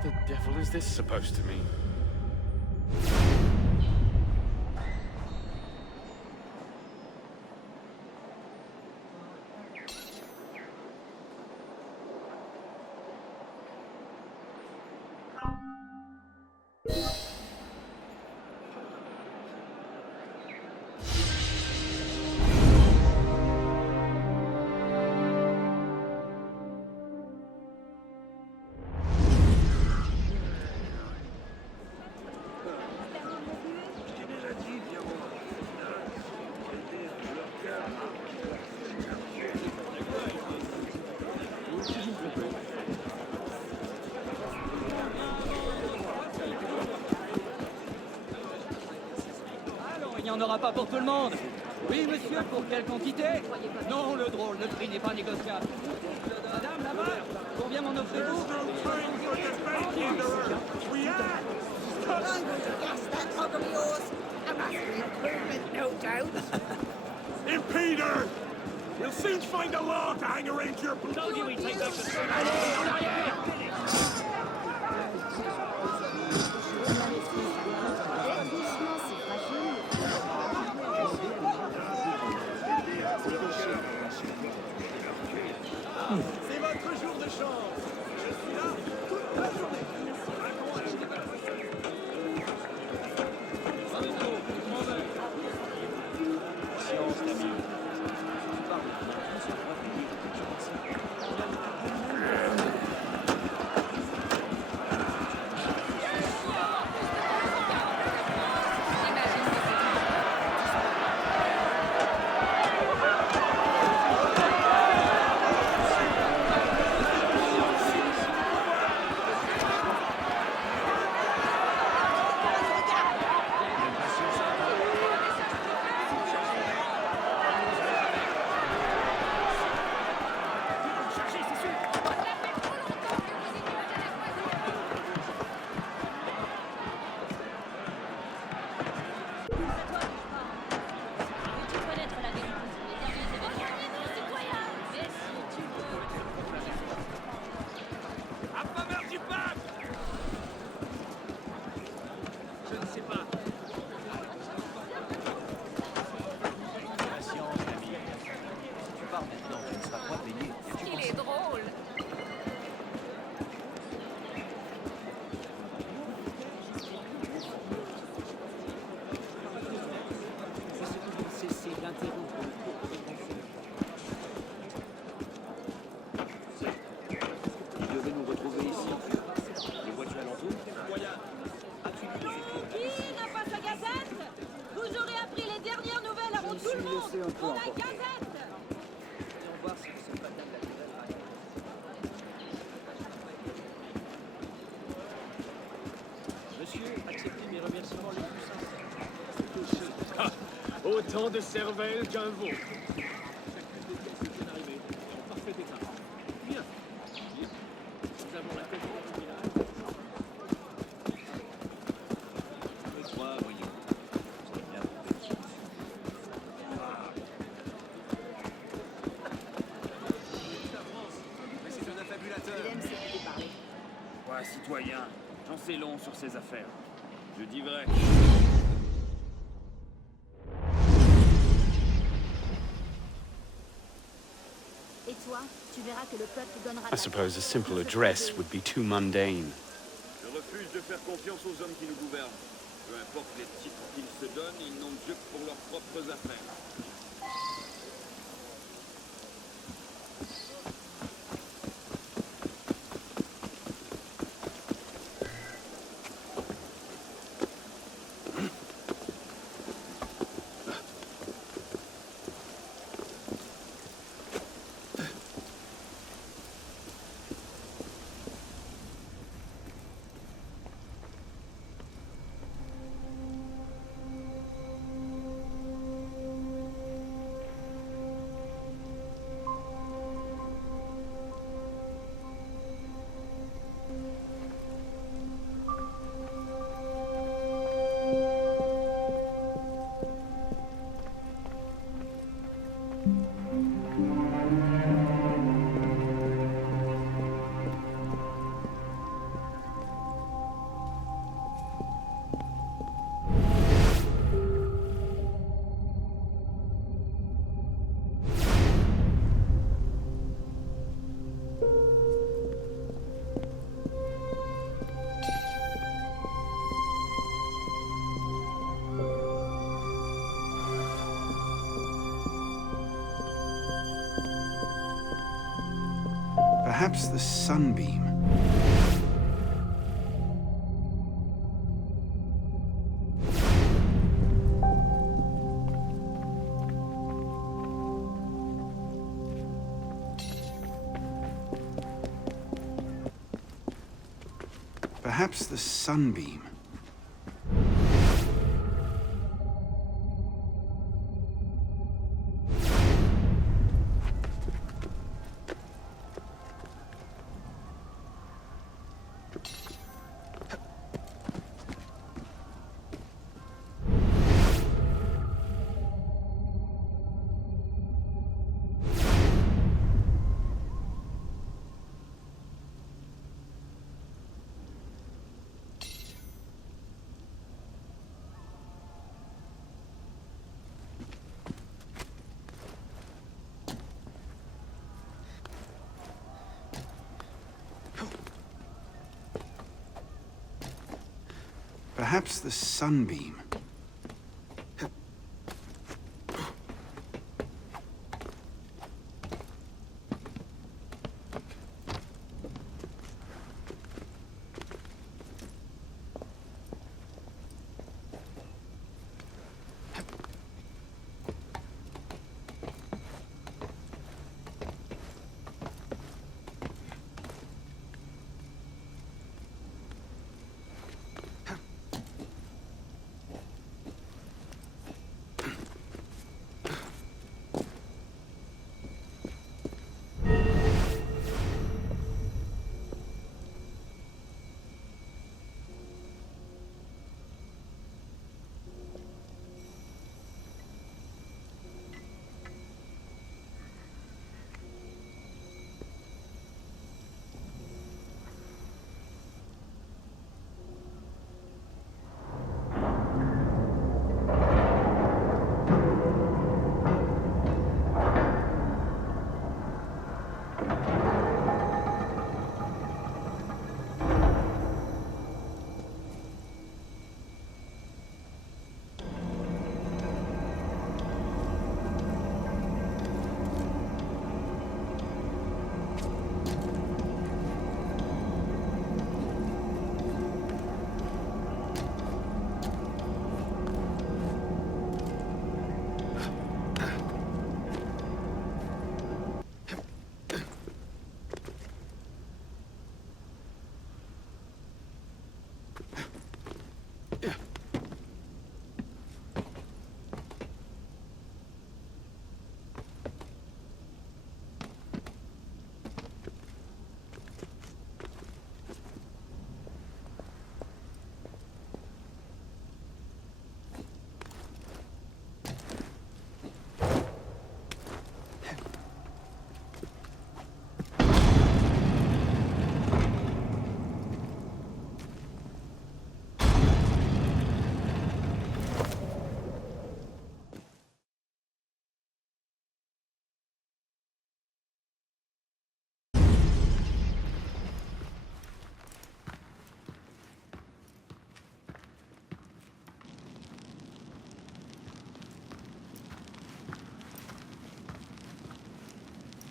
The devil is this supposed to mean? Il n'y en aura pas pour tout le monde. Oui, monsieur, pour quelle quantité? Non, le drôle, le prix n'est pas négociable. Madame, là-bas, combien m'en offrez-vous? Impeder! We'll soon find a law to hang around your blood. Told you we'd take action. Allez, en arrière! C'est votre jour de chance. Je suis là toute la journée. Autant de cervelle qu'un veau. Bien. Nous avons la tête du village. Mais quoi, voyons. C'est bien. Mais c'est un affabulateur. Il aime s'écouter parler. Ouais, citoyen, j'en sais long sur ces affaires. Je dis vrai. Et toi, tu verras que le peuple donnera. I suppose a simple address would be too mundane. Je refuse de faire confiance aux hommes qui nous gouvernent. Peu importe les titres qu'ils se donnent, ils n'ont Dieu que pour leurs propres affaires. Perhaps the sunbeam. Perhaps the sunbeam. Perhaps the sunbeam.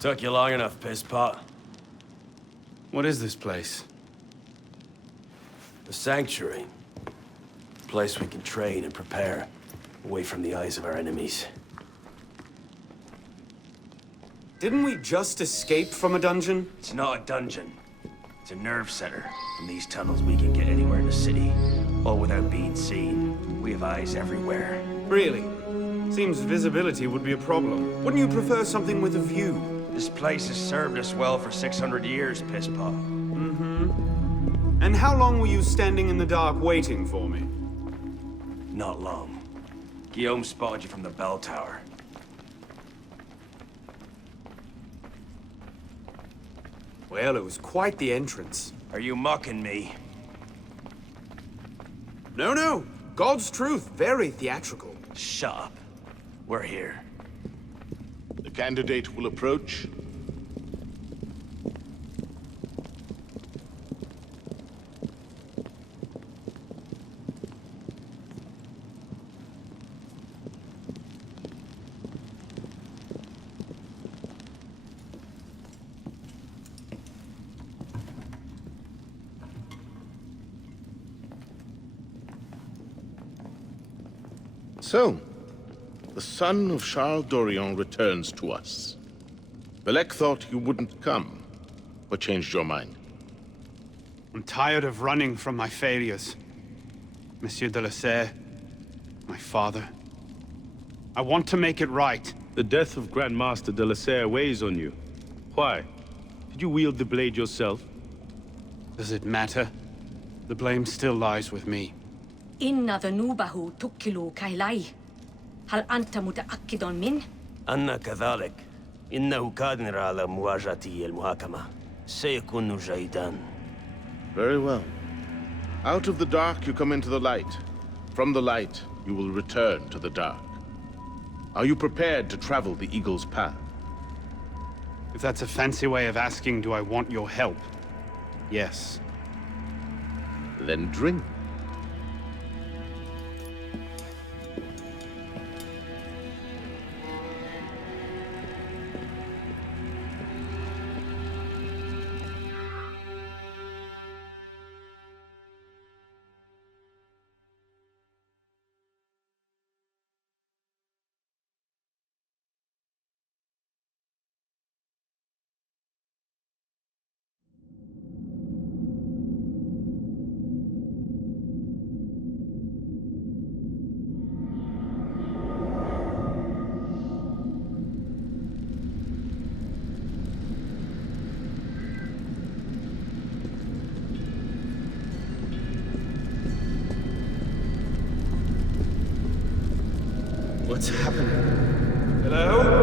Took you long enough, pisspot. What is this place? The Sanctuary. A place we can train and prepare, away from the eyes of our enemies. Didn't we just escape from a dungeon? It's not a dungeon. It's a nerve center. From these tunnels, we can get anywhere in the city, all without being seen. We have eyes everywhere. Really? Seems visibility would be a problem. Wouldn't you prefer something with a view? This place has served us well for 600 years, pisspot. And how long were you standing in the dark waiting for me? Not long. Guillaume spotted you from the bell tower. Well, it was quite the entrance. Are you mocking me? No, no. God's truth. Very theatrical. Shut up. We're here. The candidate will approach. So, the son of Charles Dorion returns to us. Belek thought you wouldn't come, but changed your mind. I'm tired of running from my failures. Monsieur de la Serre, my father. I want to make it right. The death of Grand Master de la Serre weighs on you. Why? Did you wield the blade yourself? Does it matter? The blame still lies with me. إن ذنوبه تكل كيلي. هل أنت متأكد من؟ أنا كذلك. إنه قادر على مواجهة المحاكمة. سيكون جيدا. Very well. Out of the dark you come into the light. From the light you will return to the dark. Are you prepared to travel the Eagle's path? If that's a fancy way of asking, do I want your help? Yes. Then drink. What's happening? Hello?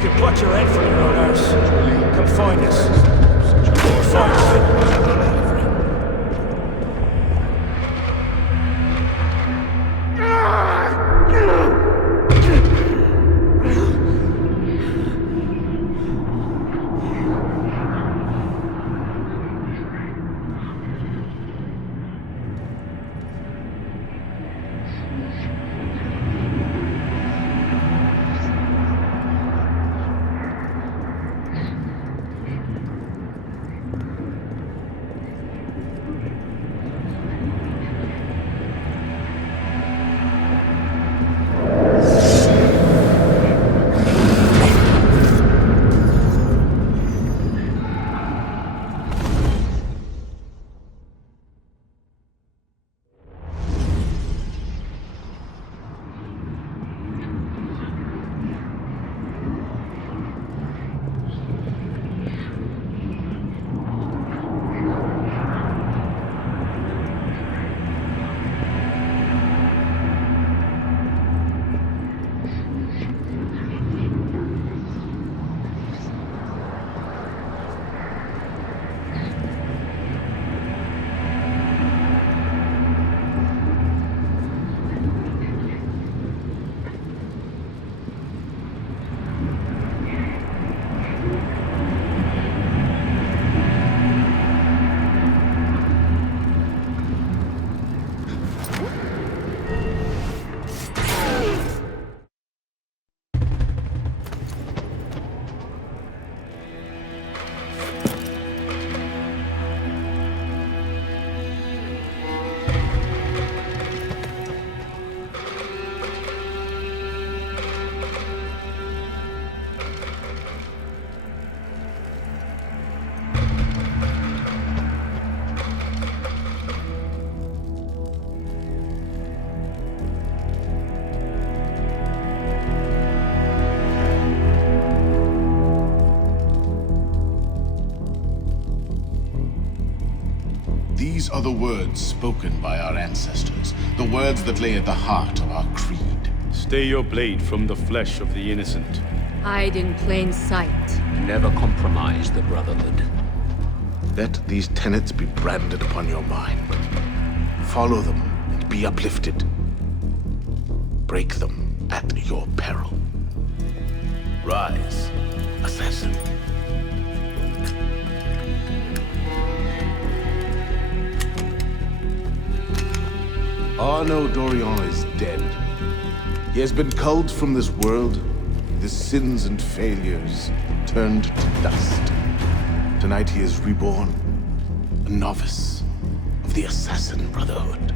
You can pluck your head from your own arse. Come find us. Or find us. These are the words spoken by our ancestors, the words that lay at the heart of our creed. Stay your blade from the flesh of the innocent. Hide in plain sight. Never compromise the Brotherhood. Let these tenets be branded upon your mind. Follow them and be uplifted. Break them at your peril. Rise, assassin. Arno Dorian is dead. He has been culled from this world, his sins and failures turned to dust. Tonight he is reborn, a novice of the Assassin Brotherhood.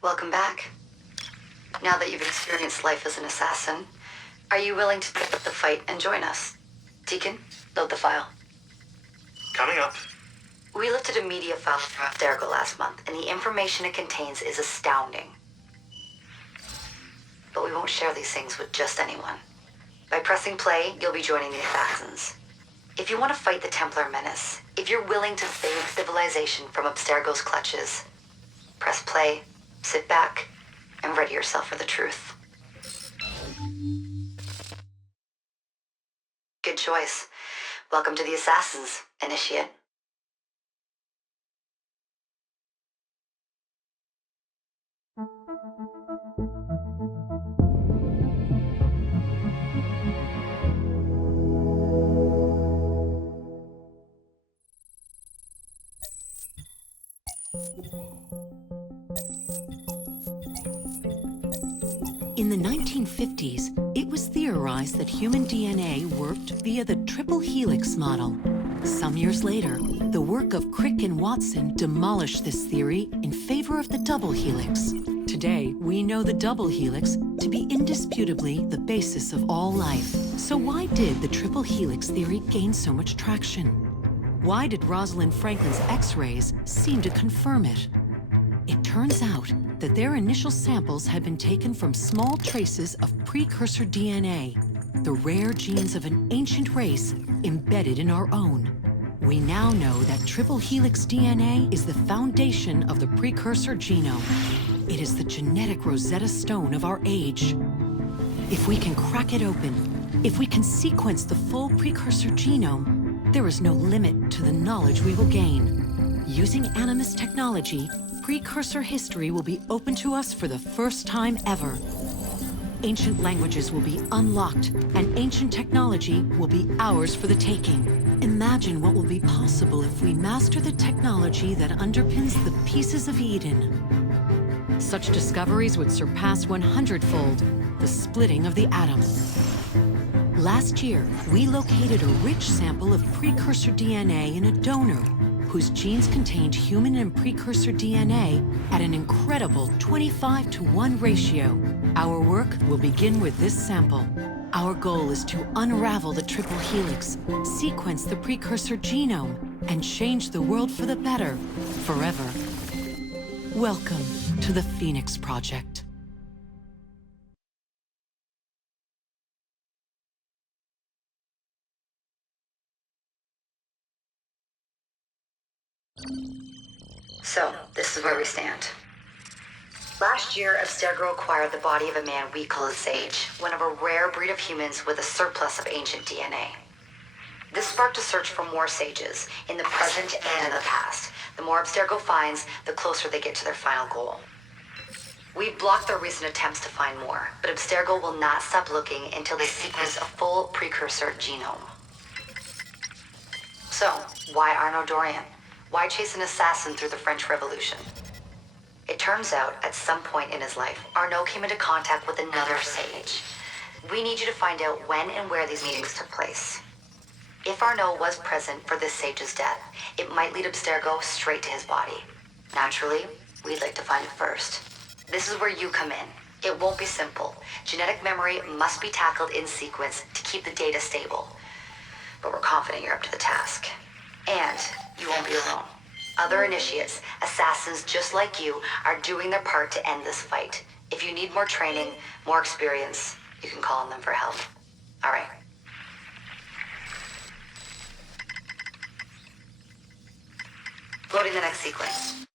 Welcome back. Now that you've experienced life as an assassin, are you willing to pick up the fight and join us? Deacon, load the file. Coming up. We lifted a media file from Abstergo last month, and the information it contains is astounding. But we won't share these things with just anyone. By pressing play, you'll be joining the assassins. If you want to fight the Templar menace, if you're willing to save civilization from Abstergo's clutches, press play, sit back, and ready yourself for the truth. Good choice. Welcome to the Assassins, Initiate. In the 1950s, it was theorized that human DNA worked via the triple helix model. Some years later, the work of Crick and Watson demolished this theory in favor of the double helix. Today, we know the double helix to be indisputably the basis of all life. So why did the triple helix theory gain so much traction? Why did Rosalind Franklin's X-rays seem to confirm it? It turns out that their initial samples had been taken from small traces of precursor DNA, the rare genes of an ancient race embedded in our own. We now know that triple helix DNA is the foundation of the precursor genome. It is the genetic Rosetta Stone of our age. If we can crack it open, if we can sequence the full precursor genome, there is no limit to the knowledge we will gain. Using Animus technology, precursor history will be open to us for the first time ever. Ancient languages will be unlocked, and ancient technology will be ours for the taking. Imagine what will be possible if we master the technology that underpins the pieces of Eden. Such discoveries would surpass 100-fold the splitting of the atom. Last year, we located a rich sample of precursor DNA in a donor whose genes contained human and precursor DNA at an incredible 25-to-1 ratio. Our work will begin with this sample. Our goal is to unravel the triple helix, sequence the precursor genome, and change the world for the better, forever. Welcome to the Phoenix Project. So, this is where we stand. Last year, Abstergo acquired the body of a man we call a sage, one of a rare breed of humans with a surplus of ancient DNA. This sparked a search for more sages, in the present and in the past. The more Abstergo finds, the closer they get to their final goal. We've blocked their recent attempts to find more, but Abstergo will not stop looking until they sequence a full precursor genome. So, why Arnaud Dorian? Why chase an assassin through the French Revolution? It turns out, at some point in his life, Arnaud came into contact with another sage. We need you to find out when and where these meetings took place. If Arnaud was present for this sage's death, it might lead Abstergo straight to his body. Naturally, we'd like to find it first. This is where you come in. It won't be simple. Genetic memory must be tackled in sequence to keep the data stable. But we're confident you're up to the task. And you won't be alone. Other initiates, assassins just like you, are doing their part to end this fight. If you need more training, more experience, you can call on them for help. All right. Loading the next sequence.